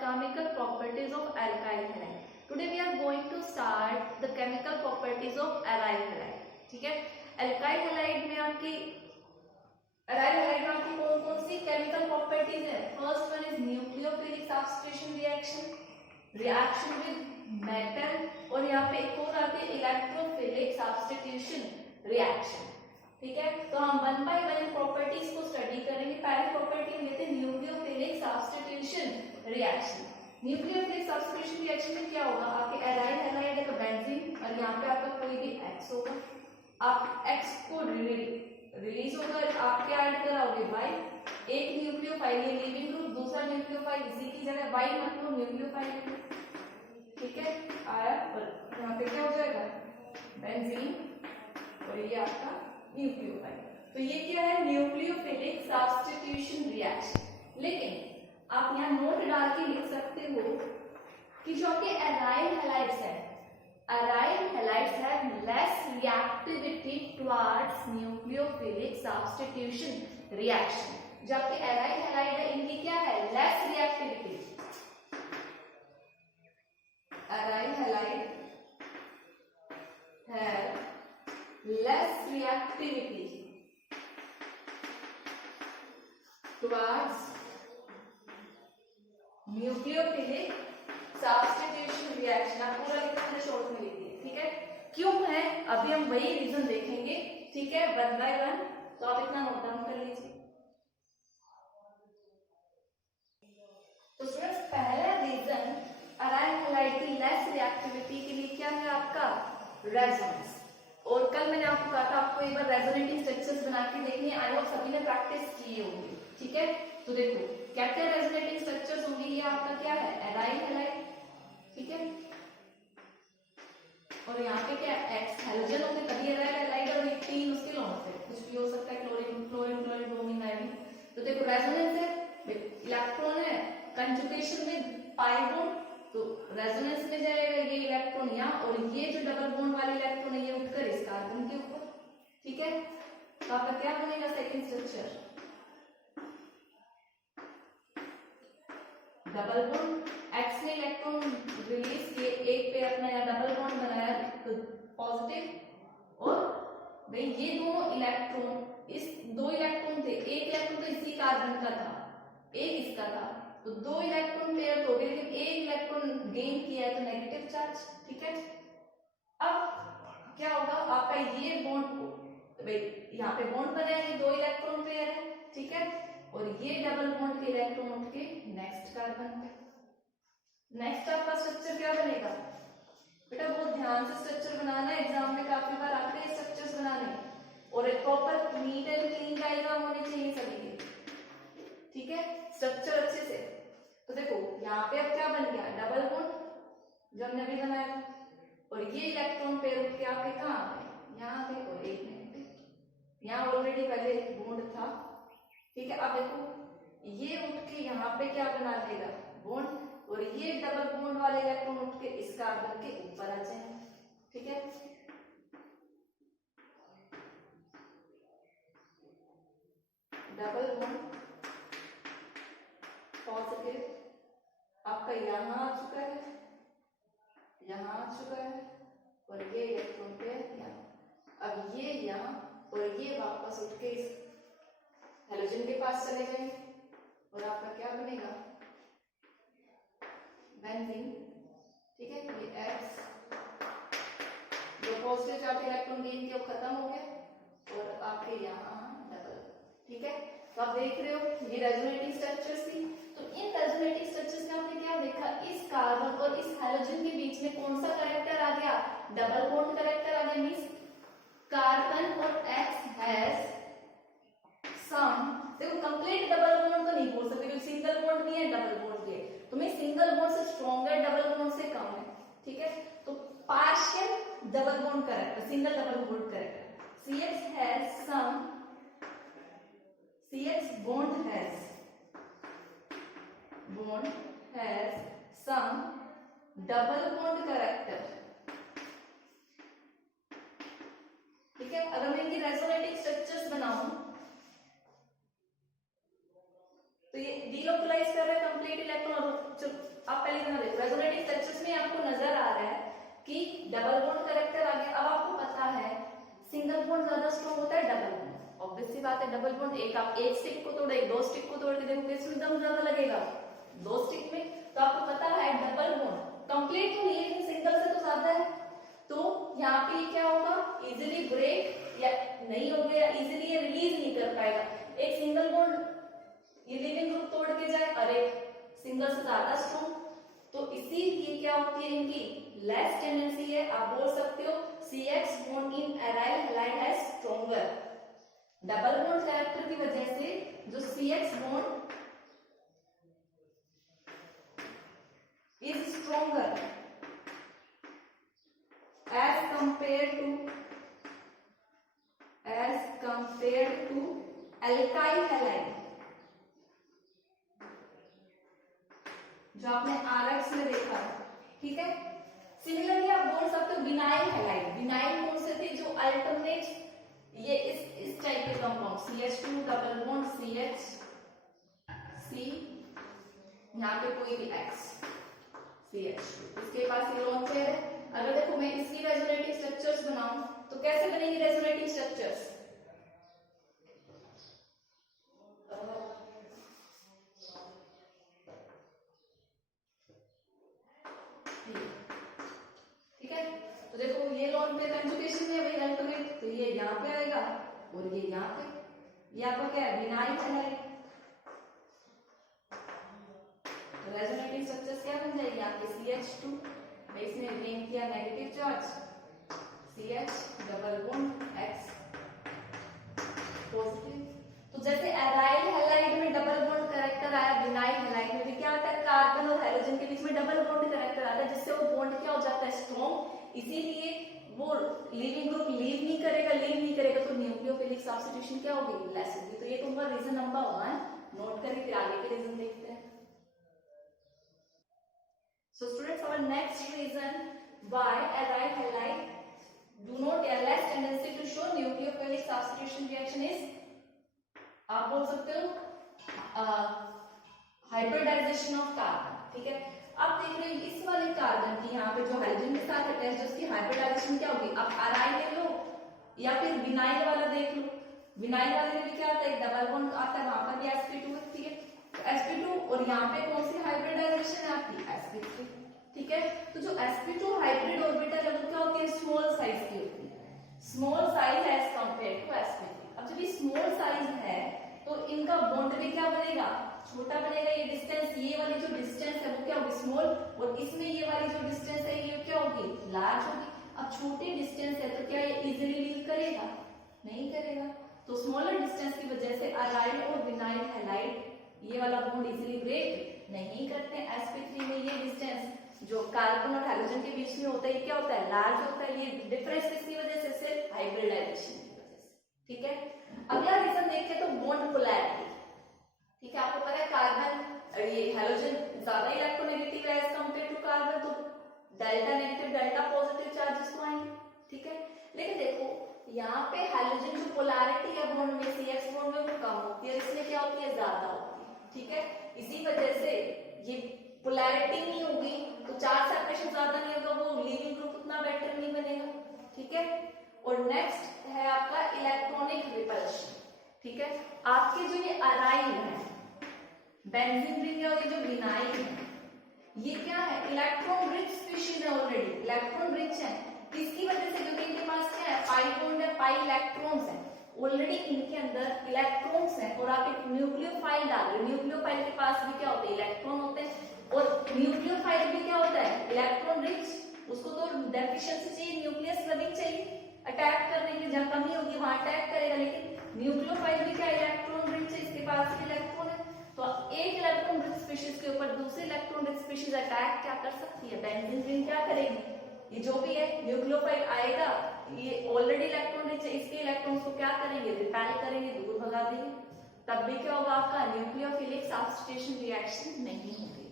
chemical properties of alkyl halide. Today we are going to start the chemical properties of aryl halide. ठीक है, alkyl halide में आपकी aryl halide में आपकी कौन कौन सी chemical properties है? First one is nucleophilic substitution reaction with metal, और यहाँ पे एक और आती है electrophilic substitution reaction. ठीक है, तो हम वन बाय वन प्रॉपर्टीज को स्टडी करेंगे. पहली प्रॉपर्टी लेते हैं nucleophilic substitution reaction. Nucleophilic substitution reaction में क्या होगा? आपके एराइल हैलाइड का बेंजीन और यहाँ पे आपका कोई भी एक्स होगा. आप एक्स को रिलीज होगा, आप क्या ऐड कराओगे? वाई. एक न्यूक्लियोफाइल ये लीविंग ग्रुप, दूसरा न्यूक्लियोफाइल इसी की जगह वाई मतलब न्यूक्लियोफाइल. ठीक है, आया और यहाँ पे क्या हो जाएगा? बेंजीन और ये आपका न्यूक्लियोफाइल. तो ये क्या है? Nucleophilic substitution reaction. लेकिन आप यहाँ नोट डाल के लिख सकते हो कि जो आपके एराइल हैलाइड्स है, aryl halides have less reactivity towards nucleophilic substitution reaction. जो आपके एराइल हैलाइड है इनकी क्या है? Less reactivity. एराइल हैलाइड है less reactivity towards nucleophilic substitution reaction. आप पूरा लिखना है, शॉर्ट में लिखिए. ठीक है, क्यों है अभी हम वही रीजन देखेंगे. ठीक है, वन बाय वन. तो आप इतना नोट डाउन कर लीजिए. तो स्टूडेंट्स, पहला रीजन एराइल हैलाइड की लेस रिएक्टिविटी के लिए क्या है? आपका रेजोनेंस. और कल मैंने आपको कहा था आपको एक बार रेजोनेटिंग स्ट्रक्चर्स बना के देखनी है. आई होप सभी ने प्रैक्टिस की होगी. ठीक है, तो देखो क्या क्या रेजोनेटिंग स्ट्रक्चर्स होंगे. ये आपका क्या है? Aryl halide. ठीक है, और यहाँ पे क्या एक्स हैलोजन होंगे, तभी एराइल हैलाइड. और ये तीन उसके लॉन्ग से कुछ भी हो सकता है, chlorine chlorine chlorine bromine iodine. तो देखो रेजोनेंस है, इलेक्ट्रॉन है, कंजुगेशन में पाई बॉन्ड, तो रेजोनेंस में जाएगा ये इलेक्ट्रॉन यहाँ, और ये जो डबल बॉन्ड वाले इलेक्ट्रॉन है ये उठकर इस कार्बन के ऊपर. ठीक है, तो आपका क्या बनेगा? Second structure double bond. X ने इलेक्ट्रॉन रिलीज किए, एक पे अपना यहाँ डबल बॉन्ड बनाया पॉजिटिव, और भाई ये दोनों इलेक्ट्रॉन, इस दो इलेक्ट्रॉन थे, एक इलेक्ट्रॉन तो इसी कार्बन का था, एक इसका था, तो दो इलेक्ट्रॉन पेयर हो गए, लेकिन एक इलेक्ट्रॉन गेन किया है तो नेगेटिव चार्ज. ठीक है, अब क्या होगा? आपका ये बॉन्ड, यहाँ पे बॉन्ड बना है, दो इलेक्ट्रॉन पेयर है. ठीक है, और ये डबल बॉन्ड के इलेक्ट्रॉन उठ के नेक्स्ट कार्बन पे. नेक्स्ट आपका स्ट्रक्चर क्या बनेगा? बेटा बहुत ध्यान से स्ट्रक्चर बनाना है, एग्जाम में काफी बार आते हैं स्ट्रक्चर्स बनाने, और एक proper neat and clean diagram होने चाहिए सभी के. ठीक है, स्ट्रक्चर अच्छे से. तो देखो यहाँ पे अब क्या बन गया? डबल बॉन्ड जो हमने अभी बनाया था, और ये इलेक्ट्रॉन पेयर उठ के आपके कहाँ आ गए? यहाँ पे, और एक मिनट यहाँ ऑलरेडी पहले बॉन्ड था. ठीक है, अब देखो ये उठ के यहाँ पे क्या बना लेगा? बॉन्ड, और ये डबल बॉन्ड वाले इलेक्ट्रॉन उठ के इस कार्बन के ऊपर आ जाएंगे. ठीक है, डबल बॉन्ड पॉजिटिव आपका यहाँ आ चुका है, यहाँ आ चुका है, और ये इलेक्ट्रॉन पेयर यहाँ. अब ये यहाँ, और ये वापस उठ के इस हैलोजन के पास चले जाएंगे, और आपका क्या बनेगा? बेंजीन. ठीक है, ये एक्स जो पॉजिटिव चार्ज इलेक्ट्रॉन गेन किया वो खत्म हो गया, और आपके यहाँ डबल. ठीक है, तो आप देख रहे हो ये रेजोनेटिंग स्ट्रक्चर्स थी. तो इन रेजोनेटिंग स्ट्रक्चर्स में आपने क्या देखा? इस कार्बन और इस हैलोजन के बीच में कौन सा कैरेक्टर आ गया? डबल बॉन्ड कैरेक्टर आ गया. मींस कार्बन और एक्स हैज सम, देखो कंप्लीट डबल बॉन्ड तो नहीं बोल सकते क्योंकि सिंगल बॉन्ड नहीं है, डबल बॉन्ड भी है. तो मैं सिंगल बॉन्ड से स्ट्रॉन्ग है, डबल बॉन्ड से कम है. ठीक है, तो partial double bond character, single double bond character. CH has some, CH bond has some double bond character. ठीक है, अगर मैं इनकी रेजोनेटिंग स्ट्रक्चर्स बनाऊं तो ये डीलोकलाइज कर रहा है कंप्लीट इलेक्ट्रॉन और आप पहले इतना देखो रेजोनेटिंग स्ट्रक्चर्स में आपको नजर आ रहा है कि डबल बॉन्ड कैरेक्टर आ गया। अब आपको पता है सिंगल बॉन्ड ज्यादा स्ट्रॉन्ग होता है डबल बॉन्ड, ऑब्वियस सी बात है। डबल बॉन्ड एक आप एक स्टिक को तोड़े, दो स्टिक को तोड़ के देखो किसमें दम ज्यादा लगेगा, दो स्टिक में। तो आपको पता है डबल बॉन्ड कंप्लीट तो नहीं लेकिन सिंगल से तो ज्यादा है, तो यहाँ पे क्या होगा, इजीली ब्रेक या नहीं हो गया, इजीली ये रिलीज नहीं कर पाएगा। एक सिंगल बॉन्ड ये लिविंग ग्रुप तोड़ के जाए और एक सिंगल से ज्यादा स्ट्रॉन्ग, तो इसीलिए क्या होती है इनकी लेस टेंडेंसी है। आप बोल सकते हो CH bond in aryl halide है स्ट्रॉन्गर। डबल बॉन्ड कैरेक्टर की वजह से जो CH bond is stronger as compared to alkyl halide, जो आपने RX में देखा, ठीक है। सिमिलरली आप बोल सकते हो विनाइल हैलाइड। विनाइल कौन से थे, जो अल्टरनेट ये इस टाइप के compound CH2 double bond CH C, यहाँ पे कोई भी X CH2, इसके पास ये लोन पेयर है। अगर देखो मैं इसकी रेजोनेटिंग स्ट्रक्चर्स बनाऊं तो कैसे बनेंगी रेजोनेटिंग स्ट्रक्चर्स, ठीक है। तो देखो ये लोन पेयर कंजुगेशन में वही अल्टरनेट, तो ये यहाँ पे आएगा और ये यहाँ पे, ये आपका क्या है विनाइल हैलाइड। तो रेजोनेटिंग स्ट्रक्चर्स क्या बन जाएगी आपके CH2, इसने गेन किया negative charge CH double bond X positive. तो जैसे एराइल हैलाइड में डबल बॉन्ड कैरेक्टर आया, विनाइल हैलाइड में भी क्या आता है, कार्बन और हाइड्रोजन के बीच में डबल बॉन्ड कैरेक्टर आता है, जिससे वो बॉन्ड क्या हो जाता है स्ट्रॉन्ग। इसीलिए वो लिविंग ग्रुप लीव नहीं करेगा तो न्यूक्लियोफिलिक सब्स्टिट्यूशन क्या होगी, लेस होगी। तो ये तुम्हारा रीजन नंबर 1 नोट करके फिर आगे के रीजन देखते हैं। So students, our next reason why aryl halide do not have less tendency to show nucleophilic substitution reaction is, आप बोल सकते हो हाइब्रिडाइजेशन ऑफ कार्बन, ठीक है। आप देख रहे हो इस वाले कार्बन की यहाँ पे जो हाइड्रोजन के साथ अटैच है उसकी हाइब्रिडाइजेशन क्या होगी, आप अराइल ले लो या फिर विनाइल वाला देख लो। विनाइल वाले में भी क्या आता है, डबल बॉन्ड आता है, वहां पर भी sp2 है, ठीक है। sp2 और यहाँ पे कौन सी हाइब्रिडाइजेशन है आपकी sp3, ठीक है। तो जो sp2 हाइब्रिड ऑर्बिटल है वो क्या होती है, स्मॉल साइज की होती है, small size as compare to sp3। अब जब ये स्मॉल साइज है तो इनका बॉन्ड भी क्या बनेगा, छोटा बनेगा। ये डिस्टेंस, ये वाली जो डिस्टेंस है वो क्या होगी स्मॉल, और इसमें ये वाली जो डिस्टेंस है ये क्या होगी लार्ज होगी। अब छोटी डिस्टेंस है तो क्या ये इजीली लीव करेगा, नहीं करेगा। तो स्मॉलर डिस्टेंस की वजह से अराइल और विनाइल हैलाइड ये वाला बॉन्ड इजीली ब्रेक नहीं करते। sp3 में ये डिस्टेंस जो कार्बन और हाइड्रोजन के बीच में होता है ये क्या होता है, लार्ज होता है। ये डिफरेंस किसकी वजह से, सिर्फ हाइब्रिडाइजेशन की वजह से, ठीक है। अगला रीजन देखते तो बॉन्ड पोलैरिटी, ठीक है। आपको पता है कार्बन ये हाइड्रोजन ज्यादा इलेक्ट्रोनेगेटिव है एज कंपेयर टू कार्बन, तो delta negative delta positive charges तो आएंगे, ठीक है। लेकिन देखो यहाँ पे हाइड्रोजन जो पोलैरिटी है बॉन्ड में CH बॉन्ड में वो कम होती है, इसलिए क्या होती है ज्यादा होती है, ठीक है। इसी वजह से ये पोलैरिटी नहीं होगी तो चार्ज सेपरेशन ज्यादा नहीं होगा, वो लिविंग ग्रुप उतना बेटर नहीं बनेगा, ठीक है। और नेक्स्ट है आपका इलेक्ट्रॉनिक रिपल्शन, ठीक है। आपके जो ये अराइल है बेंजीन रिंग है और ये जो विनाइल है ये क्या है, इलेक्ट्रॉन रिच स्पीशीज है, ऑलरेडी इलेक्ट्रॉन रिच है। इसकी वजह से क्योंकि इनके पास क्या है, पाई बॉन्ड है, पाई इलेक्ट्रॉन्स है, ऑलरेडी इनके अंदर इलेक्ट्रॉन्स हैं और आप एक न्यूक्लियोफाइल डाल रहे हो। न्यूक्लियोफाइल के पास भी क्या होते हैं, इलेक्ट्रॉन होते हैं, और न्यूक्लियोफाइल भी क्या होता है, इलेक्ट्रॉन रिच। उसको तो डेफिशिएंसी चाहिए, न्यूक्लियस लविंग चाहिए, अटैक करने की जहां कमी होगी वहां अटैक करेगा। लेकिन न्यूक्लियोफाइल भी क्या इलेक्ट्रॉन रिच है, इसके पास भी इलेक्ट्रॉन है, तो एक इलेक्ट्रॉन रिच स्पीशीज के ऊपर दूसरी इलेक्ट्रॉन रिच स्पीशीज अटैक क्या कर सकती है, बेंजीन रिंग क्या करेगी, ये जो भी है न्यूक्लियोफाइल आएगा, ये ऑलरेडी इलेक्ट्रॉन रिच है, इसके इलेक्ट्रॉन्स को क्या करेंगे, रिपेल करेंगे, दूर भगा देंगे, तब भी क्या होगा आपका न्यूक्लियोफिलिक सब्स्टिट्यूशन रिएक्शन नहीं होगी।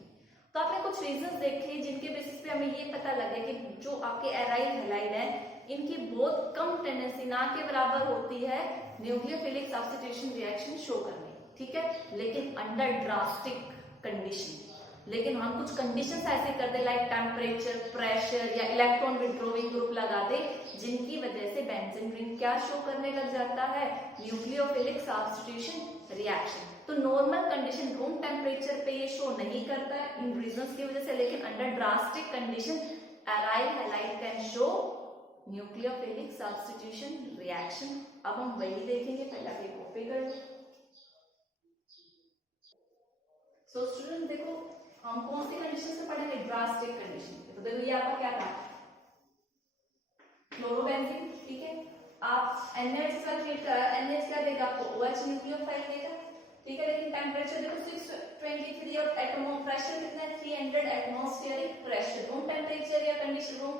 तो आपने कुछ रीजंस देखे जिनके बेसिस पे हमें ये पता लगा कि जो आपके एराइल हैलाइड है इनकी बहुत कम टेंडेंसी, ना के बराबर होती है न्यूक्लियोफिलिक सब्स्टिट्यूशन रिएक्शन शो करने, ठीक है। लेकिन अंडर ड्रास्टिक कंडीशन, लेकिन हम कुछ कंडीशंस ऐसे कर दे लाइक टेम्परेचर, प्रेशर या इलेक्ट्रॉन विड्रॉइंग ग्रुप लगा दे, जिनकी वजह से बेंजीन रिंग क्या शो करने लग जाता है, न्यूक्लियोफिलिक सब्स्टिट्यूशन रिएक्शन। तो नॉर्मल कंडीशन रूम टेम्परेचर पे ये शो नहीं करता है इन रीजंस की वजह से, लेकिन under drastic condition aryl halide can show nucleophilic substitution reaction. अब हम वही देखेंगे, पहला पे कॉपी कर लो। सो स्टूडेंट देखो हम कौन सी कंडीशन से पढ़ेंगे, ड्रास्टिक कंडीशन। तो देखो ये आपका क्या था, क्लोरोबेंजीन, ठीक है। आप NH सल्फेट का NH क्या देगा आपको, OH न्यूक्लियोफाइल देगा, ठीक है। लेकिन टेम्परेचर देखो 623 और एटमो प्रेशर कितना है 300 एटमॉस्फेरिक प्रेशर। रूम टेम्परेचर या कंडीशन रूम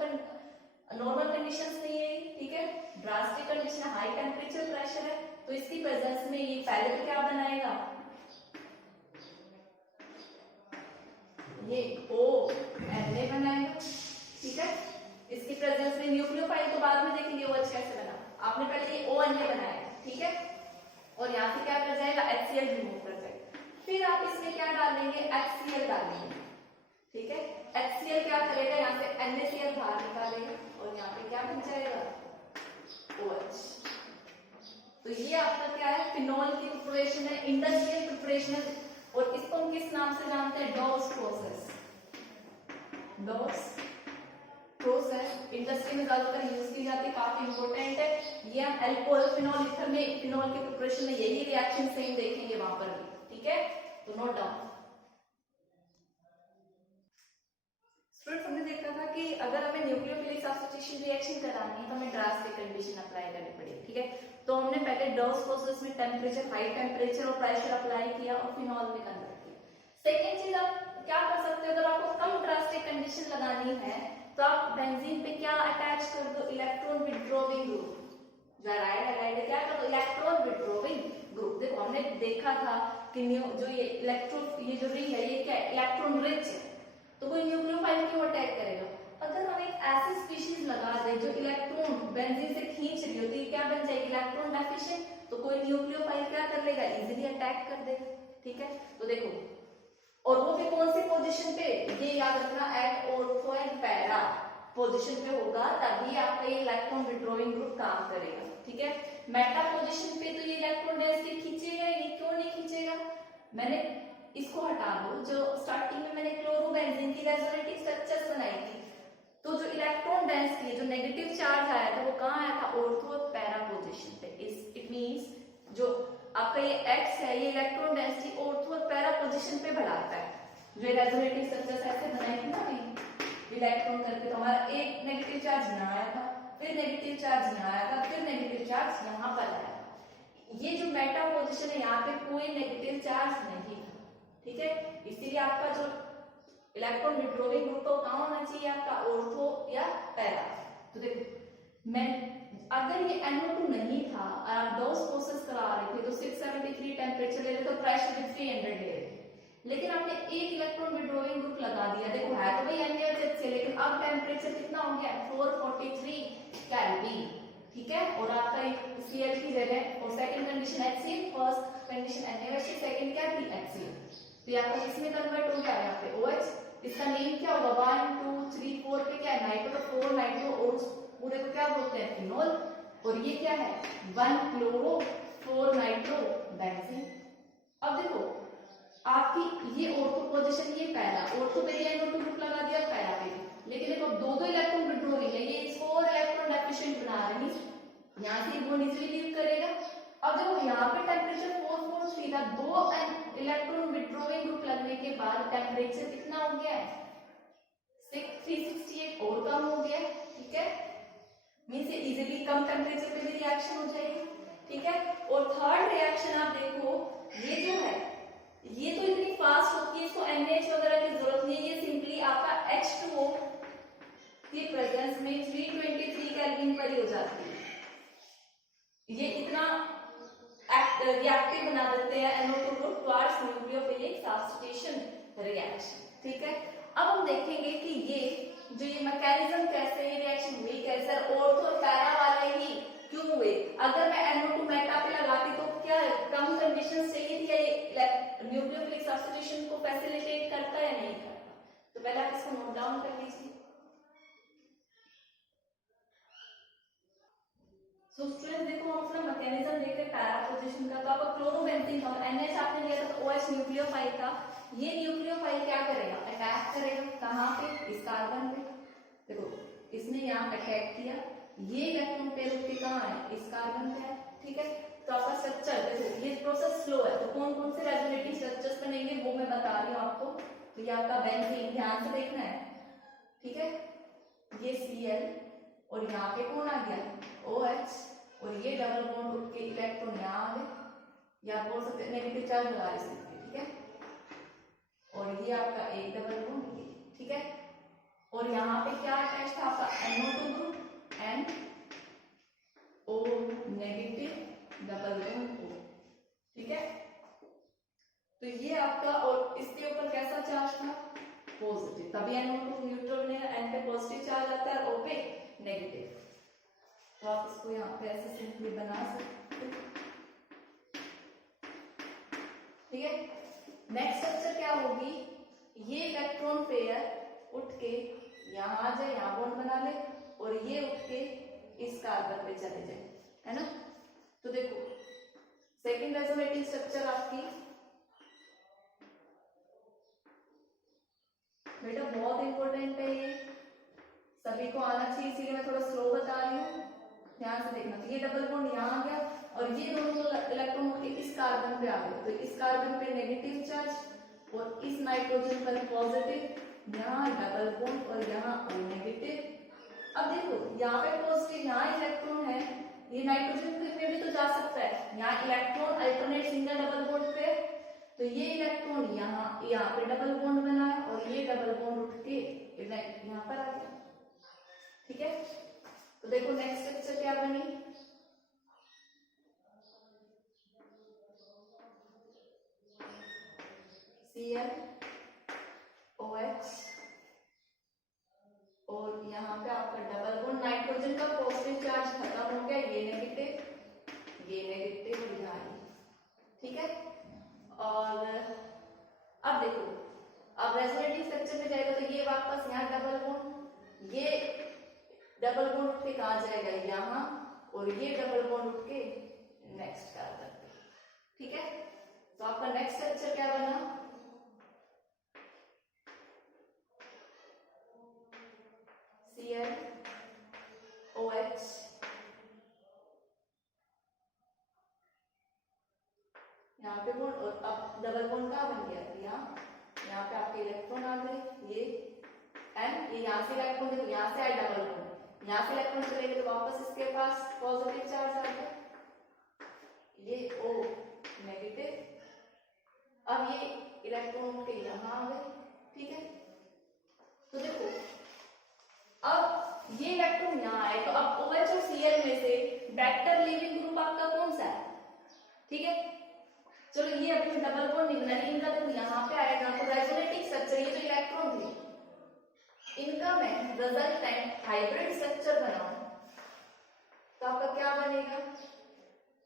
नॉर्मल कंडीशंस नहीं है, ठीक है। Drastic condition high temperature pressure है, तो इसकी प्रेजेंस में ये पहले तो क्या बनाएगा, ये ONA बनाएगा, ठीक है। इसकी प्रेजेंस में न्यूक्लियोफाइल तो बाद में देखेंगे OH कैसे बना, आपने पहले ये ONA बनाया, ठीक है। और यहाँ से क्या कर जाएगा, HCl रिमूव कर जाएगा। फिर आप इसमें क्या डालेंगे, HCl डालेंगे, ठीक है। HCl क्या करेगा, यहाँ से NaCl बाहर निकालेगा और यहाँ पे क्या बन जाएगा, OH। तो ये आपका क्या है, फिनोल की प्रिपरेशन है, इंडस्ट्रियल प्रिपरेशन है, और इसको हम किस नाम से जानते हैं, Dow's process. Dow's process industry में ज्यादातर यूज की जाती है, काफी इंपॉर्टेंट है। ये हम अल्कोहल फिनोल ईथर में फिनोल की प्रिपरेशन में यही रिएक्शन सेम देखेंगे वहां पर भी, ठीक है। तो नोट डाउन। स्टूडेंट्स हमने देखा था कि अगर हमें न्यूक्लियोफिलिक सब्स्टिट्यूशन रिएक्शन करानी है तो हमें ड्रास्टिक कंडीशन अप्लाई करनी पड़ेगी, ठीक है। तो हमने पहले डॉस प्रोसेस में टेम्परेचर, हाई टेम्परेचर और प्रेशर अप्लाई किया और फिनॉल में कन्वर्ट किया। सेकेंड चीज आप क्या कर सकते हो, अगर आपको कम ड्रास्टिक कंडीशन लगानी है तो आप बेंजीन पे क्या अटैच कर दो, इलेक्ट्रॉन विड्रॉइंग ग्रुप। जो एराइल हैलाइड है क्या कर दो, इलेक्ट्रॉन विड्रॉइंग ग्रुप। देखो हमने देखा था कि जो ये इलेक्ट्रॉन, ये जो रिंग है ये क्या है, इलेक्ट्रॉन रिच है, तो कोई न्यूक्लियोफाइल क्यों अटैक करेगा। अगर हम एक ऐसी स्पीशीज लगा दे जो इलेक्ट्रॉन बेंजीन से खींच रही हो, तो ये क्या बन जाएगी, इलेक्ट्रॉन डेफिशिएंट, तो कोई न्यूक्लियोफाइल क्या कर लेगा, इजीली अटैक कर देगा, ठीक है। तो देखो, और वो भी कौन सी पोजीशन पे, ये याद रखना at ortho and para position पे होगा, तभी आपका ये इलेक्ट्रॉन विड्रॉइंग ग्रुप काम करेगा, ठीक है। मेटा पोजीशन पे तो ये इलेक्ट्रॉन डेंसिटी खींचेगा ही नहीं, क्यों नहीं खींचेगा, मैंने इसको हटा दो, जो स्टार्टिंग में मैंने क्लोरोबेंजीन की रेजोनेटिव स्ट्रक्चर्स बनाई थी, तो जो इलेक्ट्रॉन डेंसिटी है, जो नेगेटिव चार्ज आया था वो कहाँ आया था, ऑर्थो और पैरा पोजीशन पे। इट मींस जो आपका ये X है, ये इलेक्ट्रॉन डेंसिटी ऑर्थो और पैरा पोजीशन पे बढ़ाता है। जो रेजोनेटिव स्ट्रक्चर्स ऐसे बनाई थी ना अभी इलेक्ट्रॉन करके, तो हमारा एक नेगेटिव चार्ज यहाँ आया था, फिर नेगेटिव चार्ज यहाँ आया था, फिर नेगेटिव चार्ज यहाँ पर आया था। ये जो मेटा पोजीशन है यहाँ पे कोई नेगेटिव चार्ज नहीं, ठीक है। इसीलिए आपका जो इलेक्ट्रॉन विड्रॉइंग ग्रुप तो कहाँ होना चाहिए, आपका ऑर्थो या पैरा। तो देखो मैं अगर ये NO2 नहीं था और आप डॉस प्रोसेस करा रहे थे तो 673 टेम्परेचर ले रहे, तो प्रेशर भी 300 ले रहे, लेकिन आपने एक इलेक्ट्रॉन विड्रॉइंग ग्रुप लगा दिया। देखो है तो भाई NaOH से, लेकिन अब टेम्परेचर कितना हो गया, 443 केल्विन, ठीक है। और आपका Cl की जगह, और second condition HCl, first condition NaOH, second क्या थी HCl, तो यहाँ पर इसमें कन्वर्ट हो गया, यहाँ पे OH। इसका नेम क्या होगा, 1 2 3 4 पे क्या है, नाइट्रो, तो 4 नाइट्रो, और उस पूरे को क्या बोलते हैं, फिनोल। और ये क्या है, 1 क्लोरो 4 नाइट्रो बेंजीन। अब देखो आपकी ये ऑर्थो पोजीशन, ये पहला ऑर्थो पे NO2 ग्रुप लगा दिया, पैरा पे, लेकिन देखो दो इलेक्ट्रॉन विड्रॉइंग है, ये इसको और इलेक्ट्रॉन डेफिशिएंट बना रही है, यहाँ से वो इजीली लीव करेगा। अब देखो यहाँ पे टेम्परेचर 443 था, दो इलेक्ट्रॉन विड्रॉइंग ग्रुप लगने के बाद टेम्परेचर कितना हो गया है, 368 और कम हो गया, ठीक है। मींस ये इजीली कम टेम्परेचर पे भी रिएक्शन हो जाएगी, ठीक है। और थर्ड रिएक्शन आप देखो, ये जो है ये तो इतनी फास्ट होती है, इसको NaH वगैरह की जरूरत नहीं है, ये सिंपली आपका H2O की प्रेजेंस में 323 केल्विन पर ही हो जाती है। ये इतना रिएक्टिव बना देते हैं NO2 group towards nucleophilic substitution reaction, ठीक है। अब हम देखेंगे कि ये मैकेनिज्म कैसे, ये रिएक्शन हुई कैसे, ऑर्थो और पैरा वाले ही क्यों हुए। अगर मैं NO2 मेटा पे लगाती तो क्या कम कंडीशंस चाहिए थी, या ये न्यूक्लियोफिलिक सब्स्टिट्यूशन को फैसिलिटेट करता है नहीं, पहले आप इसको नोट डाउन कर लीजिए। सो स्टूडेंट देखो हम अपना मैकेनिज्म देख रहे पैरा पोजीशन का। तो आपका क्लोरोबेंजीन था, NH आपने लिया था तो OH न्यूक्लियोफाइल था। ये न्यूक्लियोफाइल क्या करेगा, अटैक करेगा कहाँ पे, इस कार्बन पे। देखो इसने यहाँ अटैक किया, ये इलेक्ट्रॉन पेयर उठ के कहाँ है, इस कार्बन पे है, ठीक है। तो आपका स्ट्रक्चर देखो ये प्रोसेस स्लो है, तो कौन कौन से रेजोनेटिव स्ट्रक्चर्स बनेंगे वो मैं बता रही हूँ आपको। तो ये आपका बेंजीन, ध्यान से देखना है, ठीक है। ये Cl और यहाँ पे कौन आ गया, OH, और ये डबल बॉन्ड उठ के इलेक्ट्रॉन यहाँ आ गए, या आप बोल सकते हैं नेगेटिव चार्ज लगा सकते, ठीक है। और ये आपका एक डबल बॉन्ड, ठीक है। और यहाँ पे क्या अटैच था आपका NO2 group and O negative double bond O, ठीक है। तो ये आपका, और इसके ऊपर कैसा चार्ज था, पॉजिटिव, तभी NO2 न्यूट्रल में N पे पॉजिटिव चार्ज आता है और O पे नेगेटिव। तो आप इसको यहाँ पे ऐसे सिंपली बना सकते, ठीक है। नेक्स्ट स्ट्रक्चर क्या होगी, ये इलेक्ट्रॉन पेयर उठ के यहाँ आ जाए, यहाँ बॉन्ड बना ले, और ये उठ के इस कार्बन पे चले जाए, है ना। तो देखो सेकेंड रेजोनेटिव स्ट्रक्चर आपकी बेटा बहुत इंपॉर्टेंट है, ये सभी को आना चाहिए, इसीलिए मैं थोड़ा स्लो बता रही हूँ, ध्यान से देखना। तो ये डबल बॉन्ड यहाँ आ गया और ये दोनों इलेक्ट्रॉन उठ के इस कार्बन पे आ गए, तो इस कार्बन पे नेगेटिव चार्ज और इस नाइट्रोजन पर पॉजिटिव, यहाँ डबल बॉन्ड और यहाँ नेगेटिव। अब देखो यहाँ पे पॉजिटिव, यहाँ इलेक्ट्रॉन है, ये नाइट्रोजन में भी तो जा सकता है, यहाँ electron alternate single double bond पे, तो ये इलेक्ट्रॉन यहाँ पे डबल बॉन्ड बना है और ये डबल बॉन्ड उठ के यहाँ पर आ गया, ठीक है। तो देखो नेक्स्ट स्ट्रक्चर क्या बनी, Cl OH और यहाँ पे आपका डबल बॉन्ड, नाइट्रोजन का पॉजिटिव चार्ज खत्म हो गया, ये नेगेटिव और यहाँ, ठीक है। और अब देखो अब रेजोनेटिव स्ट्रक्चर में जाएगा तो ये वापस यहाँ डबल बॉन्ड, ये डबल बॉन्ड उठ के कहाँ जाएगा, यहाँ, और ये डबल बॉन्ड उठ के नेक्स्ट कार्बन पे, ठीक है। तो आपका नेक्स्ट स्ट्रक्चर क्या बना, Cl OH यहाँ पे बॉन्ड, और अब डबल बॉन्ड कहाँ बन गया, यहाँ पे आपके इलेक्ट्रॉन आ गए, ये N, ये यहाँ से इलेक्ट्रॉन, देखो यहाँ से आए डबल बॉन्ड, यहाँ से इलेक्ट्रॉन चले गए तो वापस इसके पास पॉजिटिव चार्ज आ गया, ये O नेगेटिव, अब ये इलेक्ट्रॉन के यहाँ आ गए, ठीक है। तो देखो अब ये इलेक्ट्रॉन यहाँ आए, तो अब OH और Cl में से वेक्टर लीविंग ग्रुप आपका कौन सा है, ठीक है। चलो ये अपने डबल बॉन्ड नहीं बना, इनका देखो यहाँ पे आएगा, तो रेजोनेटिव स्ट्रक्चर, ये जो इलेक्ट्रॉन थे इनका मैं रिजल्टेंट हाइब्रिड स्ट्रक्चर बनाऊं, तो आपका क्या बनेगा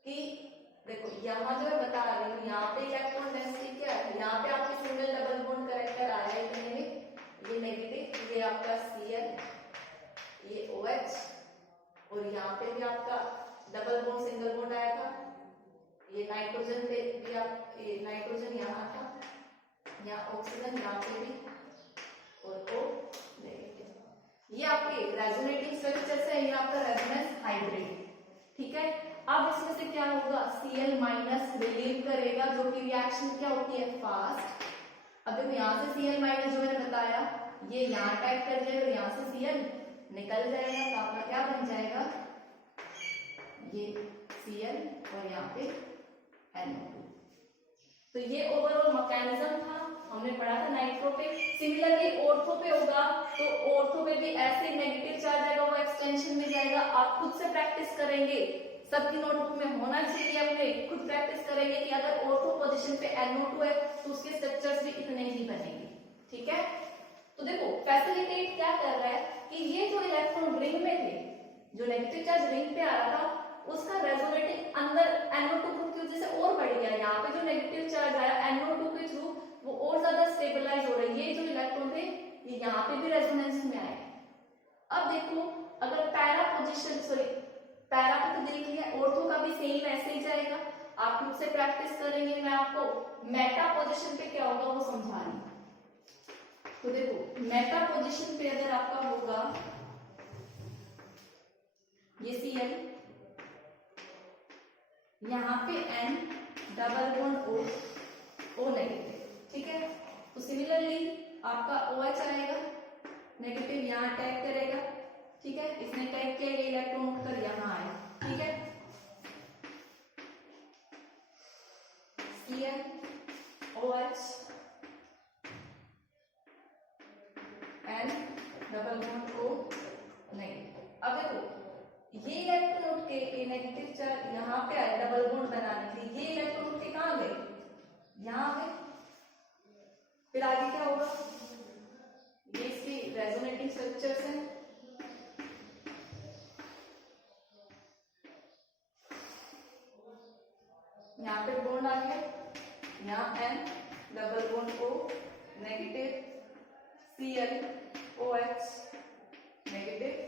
कि देखो यहाँ जो मैं बता रही हूँ, यहाँ पे इलेक्ट्रॉन डेंसिटी क्या है, यहाँ पे आपके सिंगल डबल बॉन्ड कैरेक्टर आ रहा है, ये नेगेटिव, ये आपका Cl, ये OH, और यहाँ पे भी आपका डबल बॉन्ड सिंगल बॉन्ड आया था, ये नाइट्रोजन पे भी आप, ये नाइट्रोजन यहाँ था, यहाँ ऑक्सीजन यहाँ पे भी, और O नेगेटिव। ये आपके रेजोनेटिव स्ट्रक्चर से, ये आपका रेजोनेंस हाइब्रिड, ठीक है। अब इसमें से क्या होगा, Cl माइनस रिलीव करेगा, जो कि रिएक्शन क्या होती है, फास्ट। अब देखो यहाँ से Cl माइनस जो मैंने बताया, ये यहाँ अटैक कर जाएगा और यहाँ से Cl निकल जाएगा, तो आपका क्या बन जाएगा, ये Cl और यहाँ पे NO2। तो ये ओवरऑल मैकेनिज्म था, हमने पढ़ा था नाइट्रो पे। सिमिलरली ऑर्थो पे होगा, तो ऑर्थो पे भी ऐसे नेगेटिव चार्ज आएगा, वो एक्सटेंशन में जाएगा। आप खुद से प्रैक्टिस करेंगे, सबकी नोटबुक में होना चाहिए, अपने खुद प्रैक्टिस करेंगे कि अगर ऑर्थो पोजीशन पे NO2 है तो उसके स्ट्रक्चर्स भी इतने ही बनेंगे, ठीक है। तो देखो फैसिलिटेट क्या कर रहा है कि ये जो इलेक्ट्रॉन रिंग में थे, जो नेगेटिव चार्ज रिंग पे आ रहा था, उसका रेजोनेटिव अंदर NO2 ग्रुप की वजह से और बढ़ गया। यहाँ पे जो नेगेटिव चार्ज आया NO2 के थ्रू, वो और ज्यादा स्टेबलाइज हो रहा है। ये जो इलेक्ट्रॉन थे ये यहाँ पे भी रेजोनेंस में आएगा। अब देखो अगर पैरा पे तो देख लिया, ऑर्थो का भी सेम ऐसे ही जाएगा। आप खुद से प्रैक्टिस करेंगे, मैं आपको मेटा पोजीशन पे क्या होगा वो समझा रही हूं। तो देखो मेटा पोजीशन पे अगर आपका होगा ये Cl, यहाँ पे N double bond O negative, ठीक है। तो सिमिलरली आपका OH आएगा नेगेटिव, यहाँ अटैक करेगा, ठीक है। इसने अटैक किया, ये इलेक्ट्रॉन उठकर यहाँ आया, ठीक है। Cl OH N double bond O negative. अब देखो ये इलेक्ट्रॉन उठ के नेगेटिव चार्ज यहाँ पे आया डबल बॉन्ड बनाने के लिए, ये इलेक्ट्रॉन उठ के कहाँ गए, यहाँ गए। फिर आगे क्या होगा, ये इसकी रेजोनेटिंग स्ट्रक्चर्स हैं। यहाँ पे बॉन्ड आ गया, यहाँ N double bond O negative, Cl OH negative,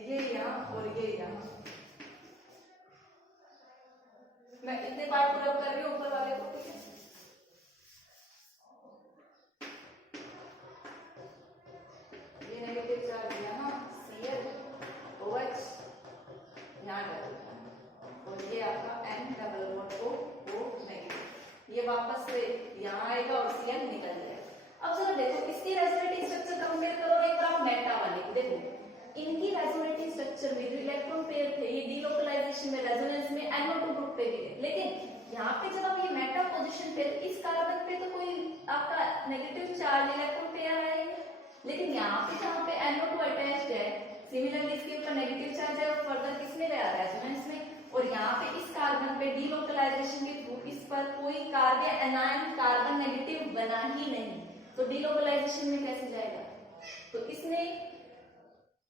ये यहाँ और ये यहाँ। मैं इतने पार्ट पूरा कर रही हूँ ऊपर वाले को, ठीक है। ये नेगेटिव चार्ज यहाँ Cl OH यहाँ डबल, और ये आपका N double bond O negative, ये वापस से यहाँ आएगा और Cl निकल जाएगा। अब जरा देखो इसकी रेजोनेटिंग स्ट्रक्चर कंपेयर करो एक बार मेटा वाले को। देखो इनकी रेजोनेटिंग स्ट्रक्चर में जो इलेक्ट्रॉन पेयर थे ये डीलोकलाइजेशन में रेजोनेंस में NO2 ग्रुप पे भी थे, लेकिन यहाँ पे जब आप ये मेटा पोजीशन पे इस कार्बन पे तो कोई आपका नेगेटिव चार्ज इलेक्ट्रॉन पेयर आएगा, लेकिन यहाँ पे जहाँ पे NO2 अटैच्ड है, सिमिलरली इसके ऊपर नेगेटिव चार्ज है और फर्दर किसमें गया रेजोनेंस में, और यहाँ पे इस कार्बन पे डीलोकलाइजेशन के थ्रू इस पर कोई कार्बन एनायन कार्बन नेगेटिव बना ही नहीं, तो डीलोकलाइजेशन में कैसे जाएगा। तो इसने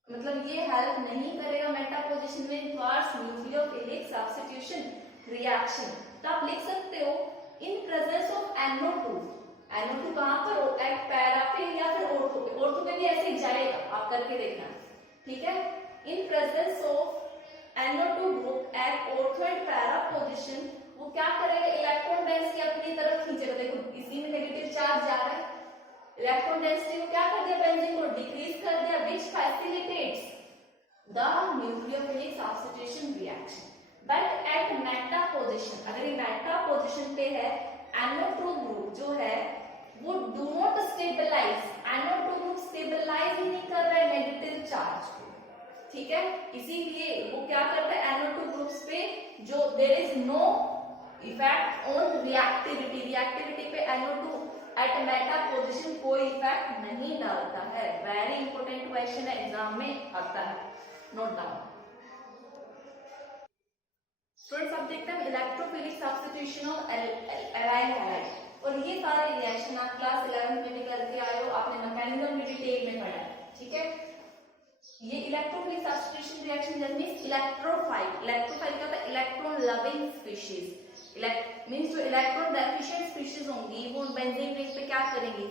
मतलब ये हेल्प नहीं करेगा मेटा पोजीशन में टुवर्ड्स न्यूक्लियोफिलिक सब्स्टिट्यूशन रिएक्शन। तो आप लिख सकते हो इन प्रेजेंस ऑफ NO2 कहां पर हो, एट पैरा पे या फिर ऑर्थो पे, ऑर्थो पे भी ऐसे ही जाएगा, आप करके देखना, ठीक है। In presence of NO2 group at ortho and para position वो क्या करेगा, इलेक्ट्रॉन डेंसिटी अपनी तरफ खींचेगा। देखो इसी में नेगेटिव चार्ज जा रहा है, इलेक्ट्रॉन डेंसिटी को क्या कर दिया, बेंजीन को डिक्रीज कर दिया, which facilitates the nucleophilic substitution reaction. But at meta position, अगर ये मेटा पोजीशन पे है NO2 ग्रुप जो है वो do not stabilise, NO2 group stabilise ही नहीं कर रहा है नेगेटिव चार्ज को, ठीक है। इसीलिए वो क्या करता है NO2 ग्रुप्स पे जो there is no effect on reactivity पे NO2 एट मेटा पोजीशन कोई इफेक्ट नहीं डालता है। वेरी इंपॉर्टेंट क्वेश्चन है, एग्जाम में आता है, नोट डाउन। स्टूडेंट्स अब देखते हैं electrophilic substitution of aryl halide, और ये सारे रिएक्शन आप क्लास 11 में करके आए हो, आपने मैकेनिज्म भी डिटेल में पढ़ा है, ठीक है। ये electrophilic substitution reaction that means electrophile क्या होता है, इलेक्ट्रॉन लविंग स्पीशीज। मींस जो इलेक्ट्रॉन डेफिशिएंट स्पीशीज होंगी वो बेंजीन रिंग पे क्या करेंगी,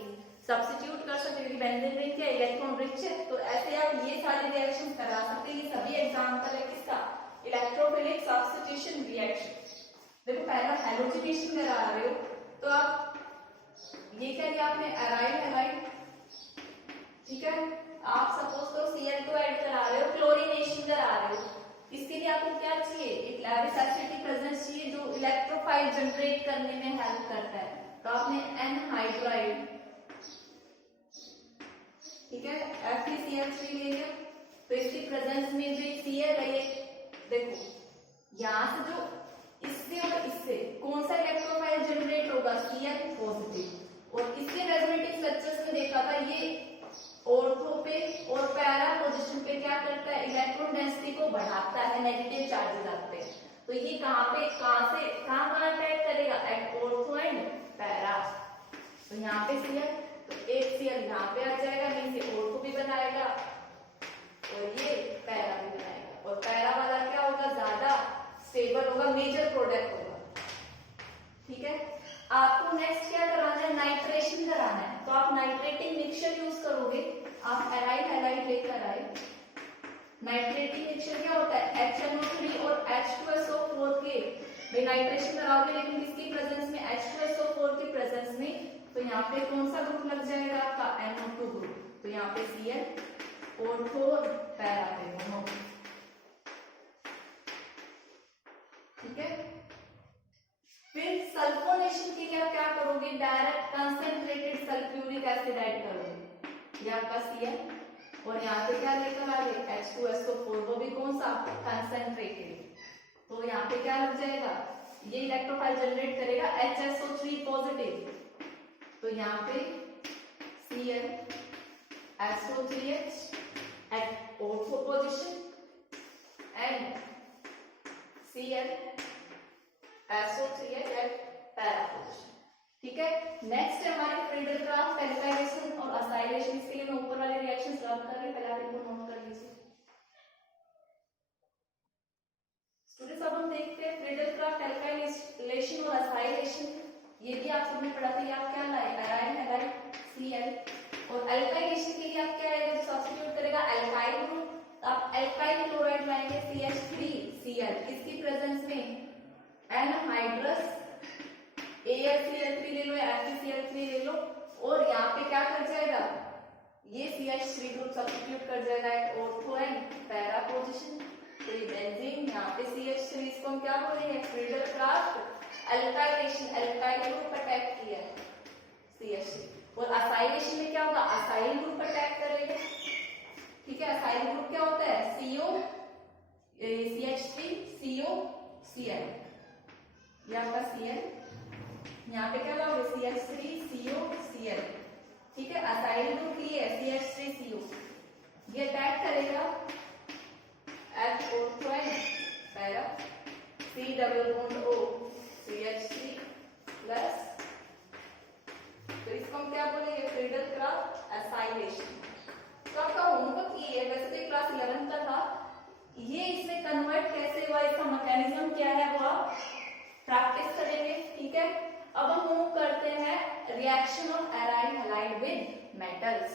सब्स्टिट्यूट कर सकते हैं, बेंजीन रिंग क्या इलेक्ट्रॉन रिच है, तो ऐसे आप ये सारे रिएक्शन करा सकते हैं। ये सभी एग्जांपल है किसका, इलेक्ट्रोफिलिक सब्स्टिट्यूशन रिएक्शन। देखो पहला हैलोजिनेशन करा रहे हो तो आप ये क्या किया आपने, एराइल हैलाइड, ठीक है। आप सपोज तो Cl2 ऐड करा रहे हो, क्लोरीनेशन करा रहे हो, इसके लिए आपको क्या चाहिए, एक लैविश एसिडिक प्रेजेंस चाहिए जो इलेक्ट्रोफाइल जनरेट करने में हेल्प करता है। तो आपने एनहाइड्राइड, ठीक है, FeCl3 ले लिया, तो इसकी प्रेजेंस में जो Cl है, देखो यहाँ से जो इससे और इससे कौन सा इलेक्ट्रोफाइल जनरेट होगा, Cl पॉजिटिव, और इसके रेजोनेटिंग स्ट्रक्चर्स में देखा था ये ऑर्थो पे और पैरा पोजीशन पे क्या करता है, इलेक्ट्रॉन डेंसिटी को बढ़ाता है, नेगेटिव चार्जेस आते हैं। तो ये कहां से कहां अटैक करेगा, एट ऑर्थो एंड पैरा। तो यहाँ पे Cl, तो एक Cl यहाँ पे आ जाएगा, मींस ये ऑर्थो भी बनाएगा और ये पैरा भी बनाएगा, और पैरा वाला क्या होगा, ज्यादा स्टेबल होगा, मेजर प्रोडक्ट होगा, ठीक है। आपको नेक्स्ट क्या कराना है, नाइट्रेशन कराना है। तो आप नाइट्रेटिंग मिक्सचर यूज करोगे। आप एराइल हैलाइड लेकर आए, नाइट्रेटिंग मिक्सचर क्या होता है, HNO3 और H2SO4 के, भाई नाइट्रेशन कराओगे लेकिन किसकी प्रेजेंस में, H2SO4 की प्रेजेंस में, तो यहाँ पे कौन सा ग्रुप लग जाएगा आपका, NO2 ग्रुप, तो यहाँ पे Cl ऑर्थो पैरा पे मोनो, ठीक है। फिर सल्फोनेशन के लिए आप क्या करोगे, direct concentrated sulphuric acid add करोगे, ये आपका Cl, और यहाँ पे क्या लेकर आ गए, H2SO4, वो भी कौन सा, कंसंट्रेटेड, तो यहाँ पे क्या लग जाएगा, ये इलेक्ट्रोफाइल जनरेट करेगा HSO3 पॉजिटिव, तो यहाँ पे Cl SO3H at ortho position and Cl SO3H at para position, ठीक है। नेक्स्ट है हमारे फ्रीडल-क्राफ्ट एल्काइलेशन और असाइलेशन, इसके लिए मैं ऊपर वाले रिएक्शंस रब कर रही हूं, पहले आप इनको नोट कर लीजिए। स्टूडेंट्स अब हम देखते हैं फ्रीडल-क्राफ्ट एल्काइलेशन और असाइलेशन, ये भी आप सबने पढ़ा था, ये आप क्या लाए, एराइल हैलाइड Cl, और एल्काइलेशन के लिए आप क्या आएगा, सब्स्टिट्यूट करेगा एल्काइल ग्रुप, आप एल्काइल क्लोराइड लाएंगे CH3Cl, किसकी प्रेजेंस में, एनहाइड्रस AlCl3 ले लो या FeCl3 ले लो, और यहाँ पे क्या कर जाएगा, ये CH3 ग्रुप सब्स्टिट्यूट कर जाएगा at ortho and para position, तो ये बेंजीन, यहाँ पे CH3, इसको हम क्या बोलेंगे, Friedel-Crafts alkylation, alkyl group attack किया है CH3, और असाइलेशन में क्या होगा, असाइल ग्रुप अटैक करेगा, ठीक है। असाइल ग्रुप क्या होता है, CO CH3 CO Cl, ये आपका Cl, यहाँ पे क्या लाओगे CH3 CO Cl, ठीक है। असाइल ग्रुप ये है CH3 CO, ये अटैक करेगा H ortho and para, C double bond O CH3 plus, तो इसको हम क्या बोलेंगे, फ्रीडल-क्राफ्ट असाइलेशन। तो आपका होमवर्क ये है, वैसे तो क्लास 11 का था, ये इसमें कन्वर्ट कैसे हुआ, इसका मैकेनिज्म क्या है, वो आप प्रैक्टिस करेंगे, ठीक है। अब हम मूव करते हैं reaction of aryl halide with metals.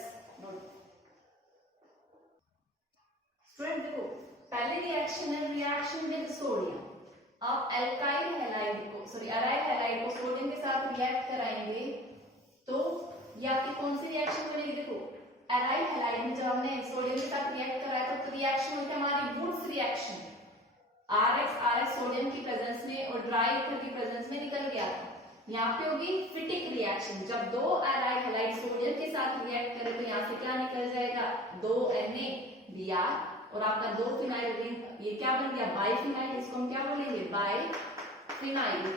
Student देखो, पहले रिएक्शन है रिएक्शन विद सोडियम, आप एल्काइल हैलाइड को, सॉरी एराइल हैलाइड को सोडियम के साथ रिएक्ट कराएंगे, तो ये आपकी कौन सी रिएक्शन बनेगी, देखो एराइल हैलाइड में जब हमने सोडियम के साथ रिएक्ट कराया तो रिएक्शन होती है हमारी वुड्स रिएक्शन, RX सोडियम की प्रेजेंस में और ड्राई ईथर की प्रेजेंस में निकल गया था। यहाँ पे होगी फिटिक रिएक्शन, जब दो एराइल हैलाइड सोडियम के साथ रिएक्ट करे तो यहाँ से क्या निकल जाएगा, 2 NaBr, और आपका 2 फिनाइल रिंग, ये क्या बन गया, बाइफिनाइल, इसको हम क्या बोलेंगे, बाइफिनाइल,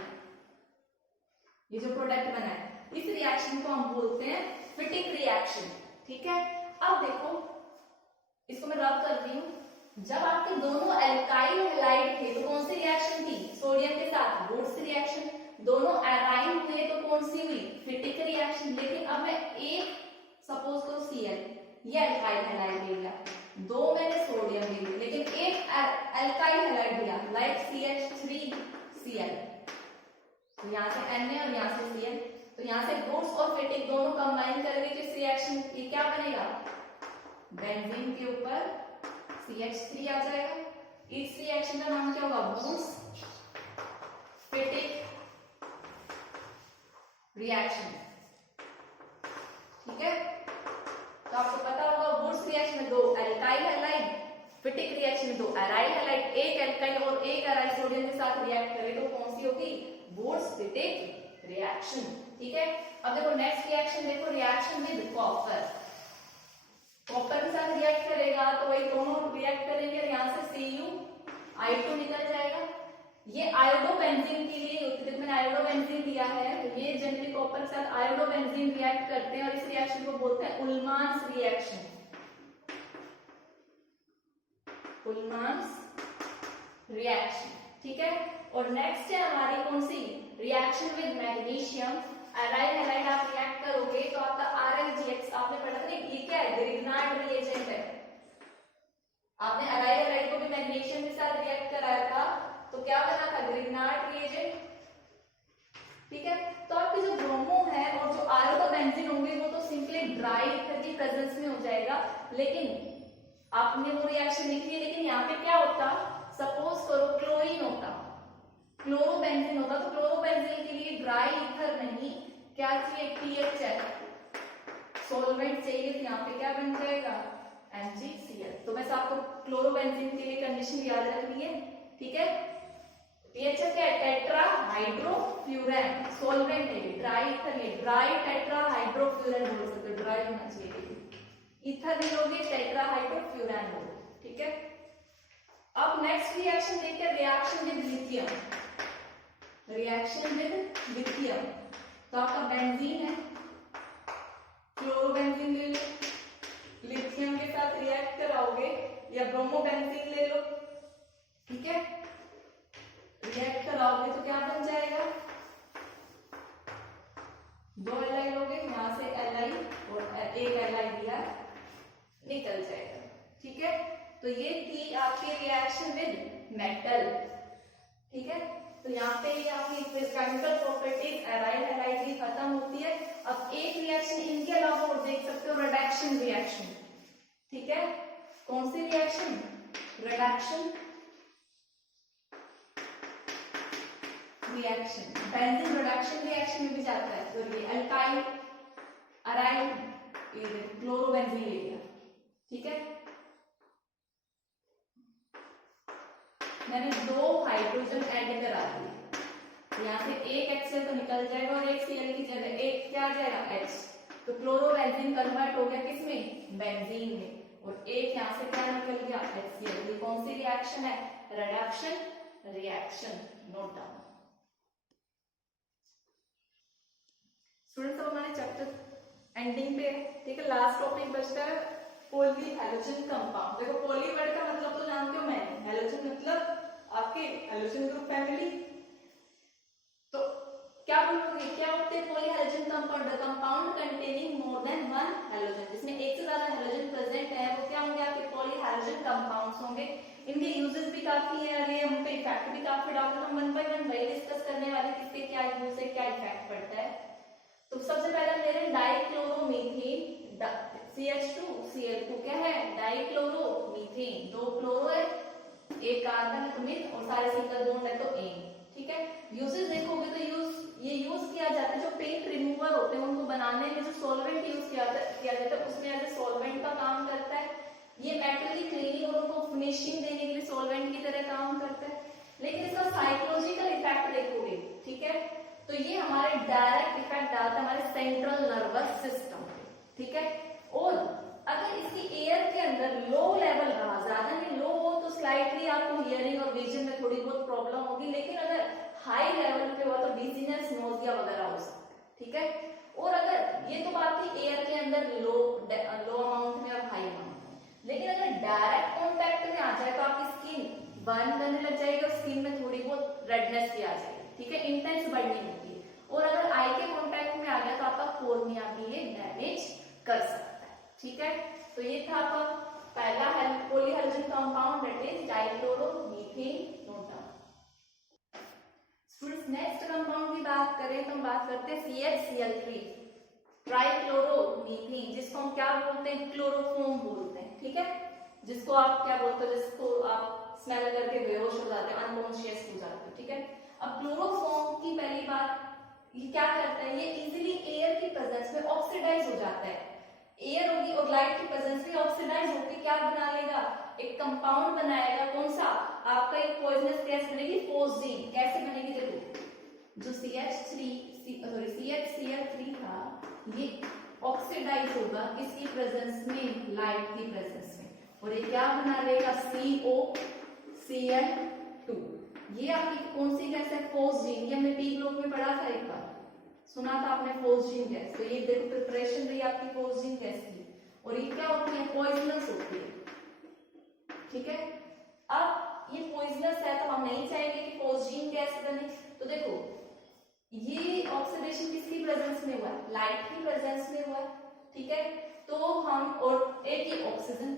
ये जो प्रोडक्ट बना है, इस रिएक्शन को हम बोलते हैं फिटिक रिएक्शन, ठीक है। अब देखो इसको मैं रब कर रही हूं, जब आपके दोनों एल्काइल हैलाइड थे तो कौन सी रिएक्शन थी, सोडियम के साथ वुड्स रिएक्शन, दोनों एराइल हुए तो कौन सी हुई, फिटिक रिएक्शन। लेकिन अब मैं एक सपोज करो Cl, ये एल्काइल हैलाइड ले लिया, 2 मैंने सोडियम ले लिया, लेकिन एक एल्काइल हैलाइड लिया लाइक CH3Cl, तो यहाँ से Na और यहाँ से Cl, तो यहाँ से वुड्स और फिटिक दोनों कंबाइन करेंगे तो इस रिएक्शन ये क्या बनेगा, बेंजीन के ऊपर CH3 आ जाएगा। इस रिएक्शन का नाम क्या होगा, वुड्स फिटिक रिएक्शन, ठीक है। तो आपको पता होगा वुड्स रिएक्शन में 2 एल्काइल हैलाइड, फिटिक रिएक्शन में 2 एराइल हैलाइड, एक एल्काइल और एक एराइल सोडियम के साथ रिएक्ट करे तो कौन सी होगी, वुड्स फिटिक रिएक्शन, ठीक है। अब देखो नेक्स्ट रिएक्शन, देखो रिएक्शन विद कॉपर, कॉपर के साथ रिएक्ट करेगा तो वही दोनों रिएक्ट करेंगे, यहाँ से CuI2 निकल जाएगा, ये आयोडोबेंजीन के लिए होती है, मैंने आयोडोबेंजीन दिया है, तो ये जनरली कॉपर के साथ आयोडोबेंजीन रिएक्ट करते हैं और इस रिएक्शन को बोलते हैं उल्मान्स रिएक्शन, उल्मान्स रिएक्शन, ठीक है। और नेक्स्ट है हमारी कौन सी, reaction with magnesium, aryl halide आप रिएक्ट करोगे तो आपका RLGX, आपने पढ़ा था ये क्या है, ग्रिग्नार्ड रिएजेंट है, आपने एराइल हैलाइड को भी मैग्नीशियम के साथ रिएक्ट कराया था तो क्या बना था, ग्रिग्नार्ड रिएजेंट, ठीक है। तो आपके जो ब्रोमो है और जो आयोडोबेंजीन होंगे वो तो ड्राई ईथर की प्रेजेंस में हो जाएगा। लेकिन आपने वो रिएक्शन लिखी है, लेकिन यहाँ पे क्या होता, सपोज करो क्लोरीन होता, क्लोरोबेंजीन होता, तो क्लोरोबेंजीन के लिए ड्राई ईथर नहीं, क्या चाहिए, THL सॉल्वेंट चाहिए, तो यहाँ पे क्या बन जाएगा, MgCl। तो बस आपको क्लोरोबेंजीन के लिए कंडीशन याद रखनी है, ठीक है। THL क्या है, टेट्रा हाइड्रोफ्यूरैन सॉल्वेंट है, ड्राई ईथर है, ड्राई टेट्रा हाइड्रोफ्यूरैन बोल सकते हो, ड्राई होना चाहिए, ईथर भी लोगे टेट्रा हाइड्रोफ्यूरैन बोलो, ठीक है। अब नेक्स्ट रिएक्शन देखते हैं, reaction with lithium, reaction with lithium. तो आपका बेंजीन है, क्लोरोबेंजीन ले लो, लिथियम के साथ रिएक्ट कराओगे, या ब्रोमोबेंजीन ले लो, ठीक है, रिएक्ट कराओगे तो क्या बन जाएगा, 2 Li लोगे, यहां से Li और एक Li दिया, निकल जाएगा, ठीक है। तो ये थी आपकी रिएक्शन विद मेटल, ठीक है। तो यहाँ पे ये आपकी केमिकल प्रॉपर्टीज एराइल हैलाइड की खत्म होती है। अब एक रिएक्शन इनके अलावा और देख सकते हो, रिडक्शन रिएक्शन, ठीक है। कौन सी reaction, reduction reaction, benzene reduction reaction में भी जाता है। तो ये अल्काइल अराइल क्लोरोबेंजीन ले लिया, ठीक है। मैंने 2 हाइड्रोजन ऐड करा दिए, यहाँ से एक HCl तो निकल जाएगा और एक Cl की जगह एक क्या आ जाएगा, H। तो क्लोरोबेंजीन कन्वर्ट हो गया किसमें, बेंजीन में, और एक यहाँ से क्या निकल गया, HCl। ये कौन सी रिएक्शन है, reduction reaction, note down. Students अब हमारे चैप्टर एंडिंग पे, ठीक है। लास्ट टॉपिक बचता है पॉली हैलोजन कंपाउंड। देखो पॉली वर्ड का मतलब तो जानते हो मैंने, हैलोजन मतलब आपके हैलोजन ग्रुप फैमिली। तो क्या बोलोगे, क्या होते हैं poly halogen compound, the compound containing more than 1 halogen, जिसमें एक से ज्यादा हैलोजन प्रेजेंट है, वो क्या होंगे, आपके पॉली हैलोजन कंपाउंड्स होंगे। इनके यूजेस भी काफी है, और ये हम पे इफेक्ट भी काफी डालते हैं, हम 1 बाय 1 वही डिस्कस करने वाले, किसके क्या यूज है, क्या इफेक्ट पड़ता है। तो सबसे पहला ले रहे हैं डाइक्लोरोमीथेन, CH2Cl2 क्या है, डाइक्लोरोमीथेन, 2 क्लोरो है, एक कार्बन है तो मिथ, और सारे सिंगल बॉन्ड है तो एन, ठीक है। यूजेस देखोगे तो ये यूज किया जाता है, जो पेंट रिमूवर होते हैं उनको बनाने में जो सॉल्वेंट यूज किया जाता है, उसमें एज ए सॉल्वेंट का काम करता है। ये मेटल की क्लीनिंग और उनको फिनिशिंग देने के लिए सॉल्वेंट की तरह काम करता है। लेकिन इसका साइकोलॉजिकल इफेक्ट देखोगे, ठीक है, तो ये हमारे डायरेक्ट इफेक्ट डालता है हमारे सेंट्रल नर्वस सिस्टम पे, ठीक है। और अगर इसकी एयर के अंदर लो लेवल रहा, ज्यादा नहीं, लो हो तो स्लाइटली आपको हियरिंग और विजन में थोड़ी बहुत प्रॉब्लम होगी, लेकिन अगर हाई लेवल पे हुआ तो डिजीनेस, नोजिया वगैरह हो सकता है, ठीक है। और अगर ये तो बात थी एयर के अंदर लो अमाउंट में और हाई अमाउंट में, लेकिन अगर डायरेक्ट कॉन्टैक्ट में आ जाए तो आपकी स्किन बर्न करने लग जाएगी और स्किन में थोड़ी बहुत रेडनेस भी आ जाएगी, ठीक है, इंटेंस बर्निंग होती है। और अगर आई के कांटेक्ट में आ गया तो आपका कोर्निया भी ये डैमेज कर सकता है, ठीक है। तो ये था आपका पहला poly halogen compound, that is dichloromethane, note down. Students next compound की बात करें तो हम बात करते हैं CHCl3, ट्राइक्लोरोमीथेन, जिसको हम क्या बोलते हैं, क्लोरोफॉर्म बोलते हैं, ठीक है। जिसको आप क्या बोलते हो, जिसको आप स्मेल करके बेहोश हो जाते हैं, अनकॉन्शियस हो जाते हो, ठीक है। अब क्लोरोफॉर्म की पहली बात, ये क्या करता है, ये इजीली एयर की प्रेजेंस में ऑक्सीडाइज हो जाता है। एयर होगी और लाइट की प्रेजेंस में ऑक्सीडाइज होकर क्या बना लेगा, एक कंपाउंड बनाएगा, कौन सा, आपका एक पॉइजनस गैस बनेगी, फोस्जीन। कैसे बनेगी, देखो जो CHCl3 था, ये ऑक्सीडाइज होगा किसकी प्रेजेंस में, लाइट की प्रेजेंस में, और ये क्या बना लेगा, COCl2। ये आपकी कौन सी गैस है, फोस्जीन। ये हमने पी ग्रुप में पढ़ा था, एक बार सुना था आपने, फोस्जीन गैस। तो ये देखो प्रिपरेशन रही आपकी फोस्जीन गैस की, और ये क्या होती है, पॉइजनस होती है, ठीक है। अब ये पॉइजनस है तो हम नहीं चाहेंगे कि फोस्जीन गैस बने, तो देखो ये ऑक्सीडेशन किसकी प्रेजेंस में हुआ है, लाइट की प्रेजेंस में हुआ है, ठीक है। तो हम, और एक ही ऑक्सीजन,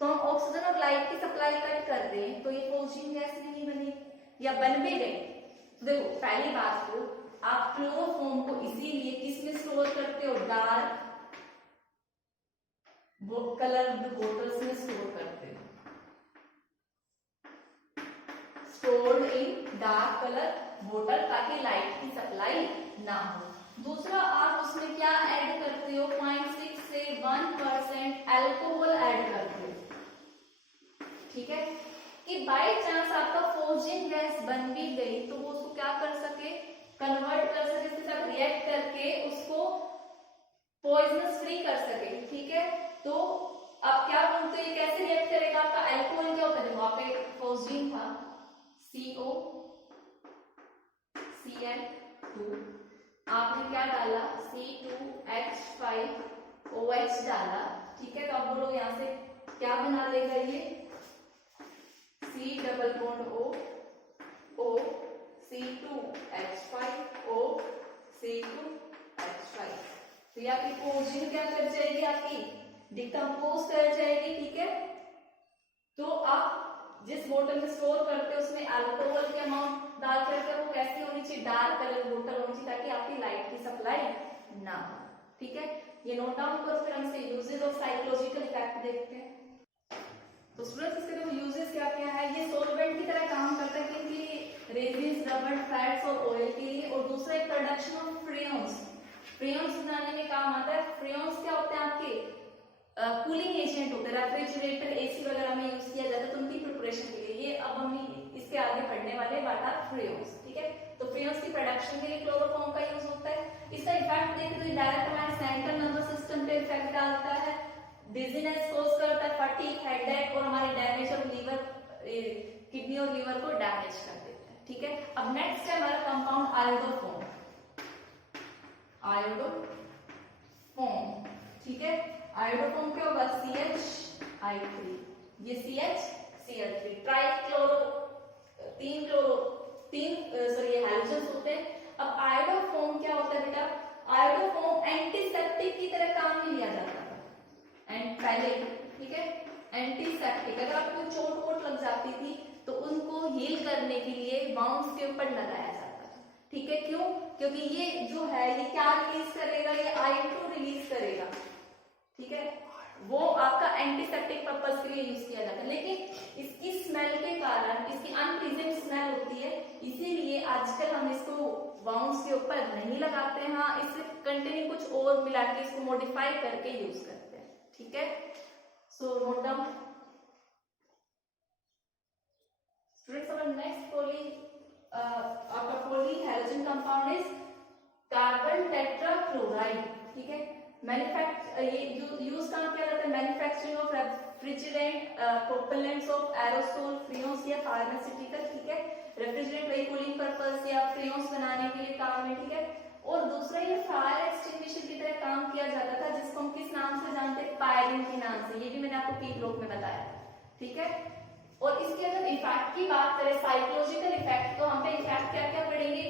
तो हम ऑक्सीजन और लाइट की सप्लाई कट कर दें तो ये फोस्जीन गैस नहीं बनेगी, या बन भी गई। देखो पहली बात तो आप क्लोरोफॉर्म को इसीलिए किसमें स्टोर करते हो, डार्क वो कलर बोटल्स में स्टोर करते हैं, स्टोर्ड इन डार्क कलर बोतल ताकि लाइट की सप्लाई ना हो। दूसरा, आप उसमें क्या ऐड करते हो, 0.6 से 1% अल्कोहल ऐड करते हो। ठीक है, कि बाय चांस आपका फोजिंग गैस बन भी गई तो वो उसको क्या कर सके, कन्वर्ट कर सके, इसके साथ रिएक्ट करके उसको पॉइजनस फ्री कर सके। ठीक है, तो अब क्या बोलते हैं, कैसे रिएक्ट करेगा, आपका अल्कोहल क्या होता है, वहां पे फोजिंग था CO Cl2, आपने क्या डाला C2H5OH डाला। ठीक है, तो अब बोलो यहाँ से क्या बना लेगा ये, C double bond O C2H5O C2H5, तो ये आपकी फोजिंग क्या कर जाएगी, आपकी डिकम्पोज कर जाएगी। ठीक है, तो आप जिस बोतल में स्टोर करते हैं उसमें अल्कोहल के अमाउंट डाल करके वो कैसी होनी चाहिए, डार्क कलर बोतल होनी चाहिए ताकि आपकी लाइट की सप्लाई ना हो। ठीक है, ये नोट डाउन करो, फिर हम इसके यूजेस और साइकोलॉजिकल इफेक्ट देखते हैं। तो स्टूडेंट्स, इसके देखो यूजेस क्या क्या है, ये सॉल्वेंट की तरह काम करता है क्योंकि रेजिन्स, रबर, फैट्स और ऑयल के लिए, और दूसरा एक प्रोडक्शन ऑफ फ्रेयॉन्स, फ्रेयॉन्स बनाने में काम आता है। फ्रेयॉन्स क्या होते हैं, आपके कूलिंग एजेंट होते हैं, रेफ्रिजरेटर, एसी वगैरह में यूज किया जाता है, तो उनकी प्रिपरेशन के लिए ये अब हम इसके आगे पढ़ने वाले व्हाट आर फ्रेयॉन्स। ठीक है, तो फ्रेयॉन्स की प्रोडक्शन के लिए क्लोरोफॉर्म का यूज होता है। इसका इफेक्ट देखें तो डायरेक्ट हमारे सेंट्रल नर्वस सिस्टम पे इफेक्ट डालता है, डिजीनेस कॉज करता है, फटीग, हेडेक और हमारे डैमेज ऑफ लीवर, किडनी और लीवर को डैमेज कर देता है। ठीक है, अब नेक्स्ट है हमारा कंपाउंड आयोडोफॉर्म, आयोडोफॉर्म। ठीक है, आयोडोफॉर्म क्या होगा, CH3, ये CH Cl3, ट्राइक्लोरो, तीन ये हैलोजन्स होते हैं। अब आयोडोफॉर्म क्या होता है बेटा, आयोडोफॉर्म एंटीसेप्टिक की तरह काम में लिया जाता है एंड पहले। ठीक है, एंटीसेप्टिक, अगर आपको चोट वोट लग जाती थी तो उनको हील करने के लिए वाउंड्स के ऊपर लगाया जाता था। ठीक है, क्यों, क्योंकि ये जो है ये क्या रिलीज करेगा, ये I2 रिलीज करेगा। ठीक है, वो आपका एंटीसेप्टिक पर्पस के लिए यूज किया जाता है, लेकिन इसकी स्मेल के कारण, इसकी अनप्लीजेंट स्मेल होती है, इसीलिए आजकल हम इसको वाउंड्स के ऊपर नहीं लगाते हैं। हाँ, इससे कंटेनिंग कुछ और मिला के इसको मॉडिफाई करके यूज करते हैं। ठीक है, so note down students. Our next आपका polyhalogen compound is carbon tetrachloride. ठीक है, ये यूज कहाँ किया जाता है, manufacturing of refrigerant, propellants of aerosol, freons या फार्मास्यूटिकल। ठीक है, रेफ्रिजरेंट वही कूलिंग पर्पस या फ्रेयॉन्स बनाने के लिए काम है। ठीक है, और दूसरा ये फायर एक्सटिंग्विशर की तरह काम किया जाता था, जिसको हम किस नाम से जानते हैं, पायरिन के नाम से, ये भी मैंने आपको पी ब्लॉक में बताया। ठीक है, और इसके अगर इफेक्ट की बात करें, साइकोलॉजिकल इफेक्ट, तो हम पे इफेक्ट क्या क्या पड़ेंगे,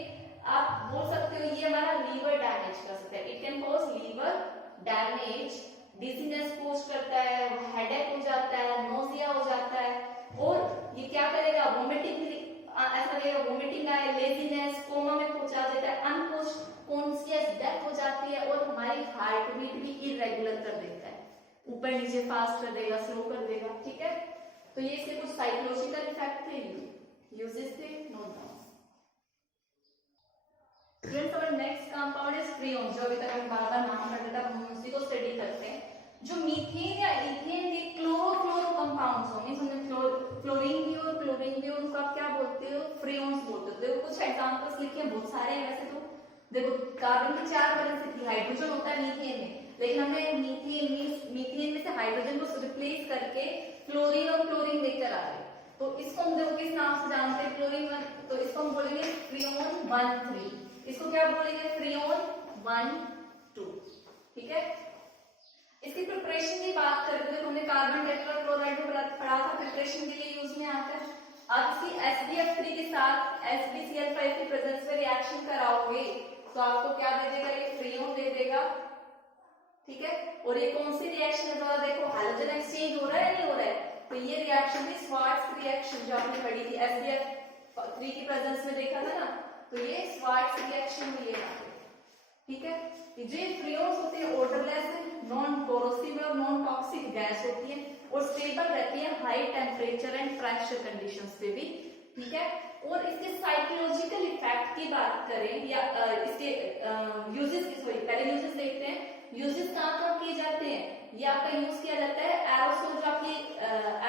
आप बोल सकते हो ये हमारा लीवर डैमेज कर सकता है, it can cause liver damage, dizziness cause करता है, हेडेक हो जाता है, नोजिया हो जाता है, और ये क्या करेगा, वोमिटिंग, ऐसा लगेगा वोमिटिंग आए, लेजीनेस, कोमा में पहुंचा देता है, अनकॉन्शियस डेथ हो जाती है, और हमारी हार्ट बीट भी इरेगुलर कर देता है, ऊपर नीचे फास्ट कर देगा, स्लो कर देगा। ठीक है, तो ये इसके कुछ साइकोलॉजिकल इफेक्ट थे, यूजेस थे, नोट डाउन। फ्रेंड्स, हमारा नेक्स्ट कंपाउंड है फ्रेयॉन, जो अभी तक हम बार-बार नाम कर देता हम उसी को स्टडी करते हैं। जो मीथेन या इथेन के क्लोरो कंपाउंड्स होंगे, हमने क्लोरीन भी और क्लोरीन भी, उनको आप क्या बोलते हो, फ्रेयॉन्स बोलते हो। देखो कुछ एग्जांपल्स लिखे हैं, बहुत सारे हैं वैसे तो। देखो कार्बन की 4 वैलेंसी थी, हाइड्रोजन होता है मीथेन में, लेकिन हमने मीथेन में से हाइड्रोजन को रिप्लेस करके क्लोरीन और क्लोरीन देकर आ गए, तो इसको हम देखो किस नाम से जानते हैं, क्लोरीन 1, तो इसको हम बोलेंगे फ्रेयॉन 1,3, इसको क्या बोलेंगे, फ्रेयॉन 1,2। ठीक है, इसकी प्रिपरेशन की बात करते हैं, हमने कार्बन टेट्राक्लोराइड को पढ़ा था, प्रिपरेशन के लिए यूज में आता है। आप इसकी SbF3 के साथ SbCl5 की प्रेजेंस में रिएक्शन कराओगे तो आपको क्या दे देगा, ये फ्रेयॉन दे देगा। ठीक है, और ये कौन सी रिएक्शन है, तो देखो हाइड्रोजन एक्सचेंज हो रहा है, नहीं हो रहा है, तो ये रिएक्शन थी स्वार्ट्ज रिएक्शन, जो आपने पढ़ी थी, SbF3 की प्रेजेंस में देखा था ना, तो ये स्वार्ट्ज रिएक्शन हुई है। ठीक है। जो फ्रियोन्स होते हैं ऑर्डरलेस है, नॉन कोरोसिव और नॉन टॉक्सिक गैस होती है और स्टेबल रहती है high temperature and pressure conditions पे भी, ठीक है। और इसके साइकोलॉजिकल इफेक्ट की बात करें या इसके यूजेस की, सॉरी पहले यूजेस देखते हैं। यूजेस कहाँ किए जाते हैं, ये आपका यूज किया जाता है एरोसोल, जो आपकी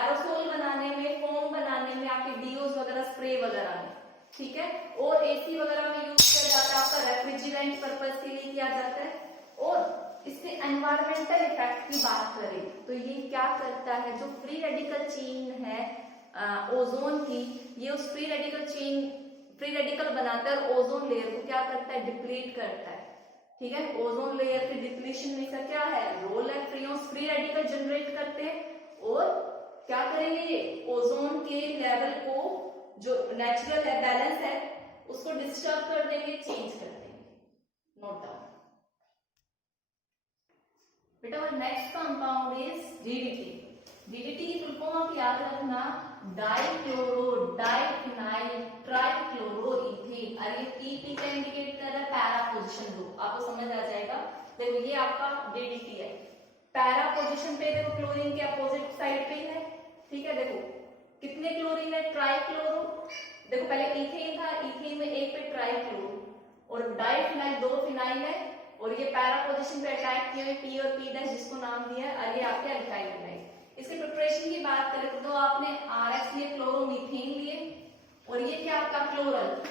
एरोसोल बनाने में, फोम बनाने में, आपके डीओज वगैरह, स्प्रे वगैरह में, ठीक है। और एसी वगैरह में यूज किया जाता है, आपका रेफ्रिजरेंट पर्पस के लिए किया जाता है। और इससे एनवायरमेंटल इफेक्ट की बात करें तो ये क्या करता है, जो फ्री रेडिकल चेन है ओजोन की, ये उस फ्री रेडिकल बनाता है, ओजोन लेयर को क्या करता है, डिप्लीट करता है, ठीक है। ओजोन लेयर के डिप्लीशन में इसका क्या है रोल है, फ्रियोन्स फ्री रेडिकल जनरेट करते हैं और क्या करेंगे, ये ओजोन के लेवल को, जो नेचुरल है बैलेंस है, उसको डिस्टर्ब कर देंगे, चेंज कर देंगे। नोट डाउन बेटा। और next compound is DDT. DDT की फुल फॉर्म आप याद रखना, डाइक्लोरो डाइफिनाइल ट्राइक्लोरोइथेन। और ये टी का इंडिकेट कर रहा है पैरा पोजीशन ग्रुप, आपको समझ आ जाएगा। देखो ये आपका डीडीटी है, पैरा पोजीशन पे देखो क्लोरीन के अपोजिट साइड पे है, ठीक है। देखो कितने क्लोरीन है, ट्राइक्लोरो। देखो पहले इथेन था, इथेन में एक पे ट्राइक्लोरो, और डाइफिनाइल 2 फिनाइल है, और ये पैरा पोजीशन पे अटैक किए हुए पी और पी डैश, जिसको नाम दिया है, और ये आपके अल्काइल फिनाइल। इसके प्रिपरेशन की बात करें तो आपने आरएक्स लिए, क्लोरोमीथेन लिए, और ये क्या आपका क्लोरल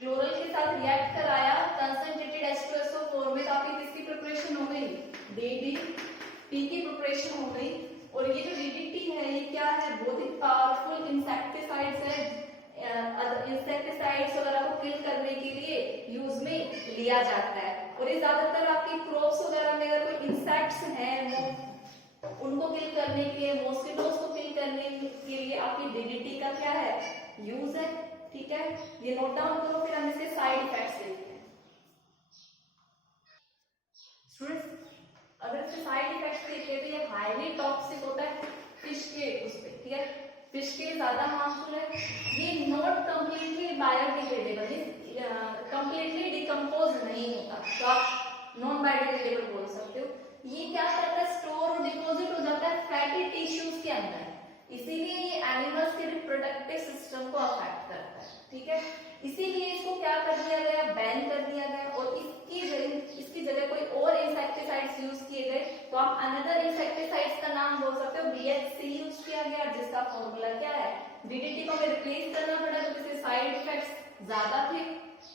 के साथ रिएक्ट कराया कंसंट्रेटेड H2SO4 में, तो आपकी किसकी प्रिपरेशन हो गई, DDT की प्रिपरेशन हो गई। और ये जो DDT है, ये क्या है, बहुत ही पावरफुल इंसेक्टिसाइड्स है, इंसेक्टिसाइड्स वगैरह को किल करने के लिए यूज में लिया जाता है। और ये ज्यादातर आपकी क्रॉप्स वगैरह में अगर कोई इंसेक्ट्स हैं, उनको किल करने के लिए, मॉस्किटोज को किल करने के लिए आपकी DDT का क्या है, यूज है, ठीक है। ये नोट डाउन करो, फिर हम इसके साइड इफेक्ट्स देखते हैं। स्टूडेंट्स अगर इसके साइड इफेक्ट्स देखें तो ये हाईली टॉक्सिक होता है फिश के उस पे, ठीक है, फिश के ज्यादा हार्मफुल है। ये not completely biodegradable, completely decompose नहीं होता, तो आप नॉन बायोडिग्रेडेबल बोल सकते हो। ये क्या करता है, स्टोर और डिपोजिट हो जाता है फैटी टिश्यूज के अंदर, इसीलिए ये एनिमल्स के रिप्रोडक्टिव सिस्टम को अफेक्ट करता है, ठीक है। इसीलिए इसको क्या कर दिया गया, बैन कर दिया गया, और इसकी जगह कोई और इंसेक्टिसाइड्स यूज किए गए। तो आप अनदर इंसेक्टिसाइड्स का नाम बोल सकते हो, BHC यूज किया गया, जिसका फॉर्मूला क्या है, DDT को हमें रिप्लेस करना पड़ा क्योंकि इसके साइड इफेक्ट्स ज्यादा थे,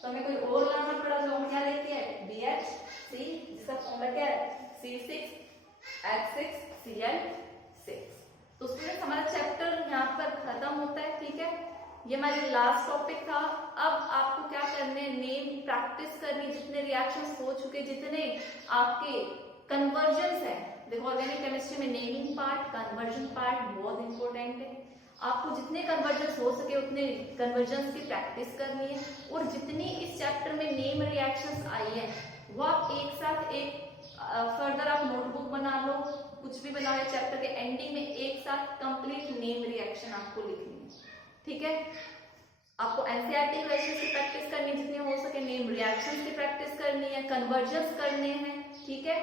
तो हमें कोई और लाना पड़ा, जो हम क्या लेते हैं, BHC, जिसका फॉर्मूला क्या है, C6H6Cl6। तो स्टूडेंट्स हमारा चैप्टर यहाँ पर खत्म होता है, ठीक है। ये हमारे लास्ट टॉपिक था। अब आपको क्या करने, नेम प्रैक्टिस करनी, जितने रिएक्शंस हो चुके, जितने आपके कन्वर्जन्स है। देखो ऑर्गेनिक केमिस्ट्री में नेमिंग पार्ट, कन्वर्जन पार्ट बहुत इंपॉर्टेंट है। आपको जितने कन्वर्जन्स हो सके उतने कन्वर्जन्स की प्रैक्टिस करनी है, और जितनी इस चैप्टर में नेम रिएक्शंस आई है वो आप एक साथ एक फर्दर आप नोटबुक बना लो, कुछ भी बना लो, चैप्टर के एंडिंग में एक साथ कंप्लीट नेम रिएक्शन आपको लिखनी है, ठीक है। आपको एनसीईआरटी क्वेश्चंस की प्रैक्टिस करनी है जितने हो सके, नेम रिएक्शंस की प्रैक्टिस करनी है, कन्वर्जन्स करने हैं, ठीक है।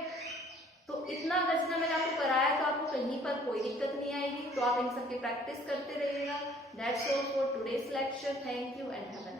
तो इतना अगर जितना मैंने आपको कराया तो आपको कहीं पर कोई दिक्कत नहीं आएगी, तो आप इन सब की प्रैक्टिस करते रहिएगा। That's all for today's lecture. Thank you and have a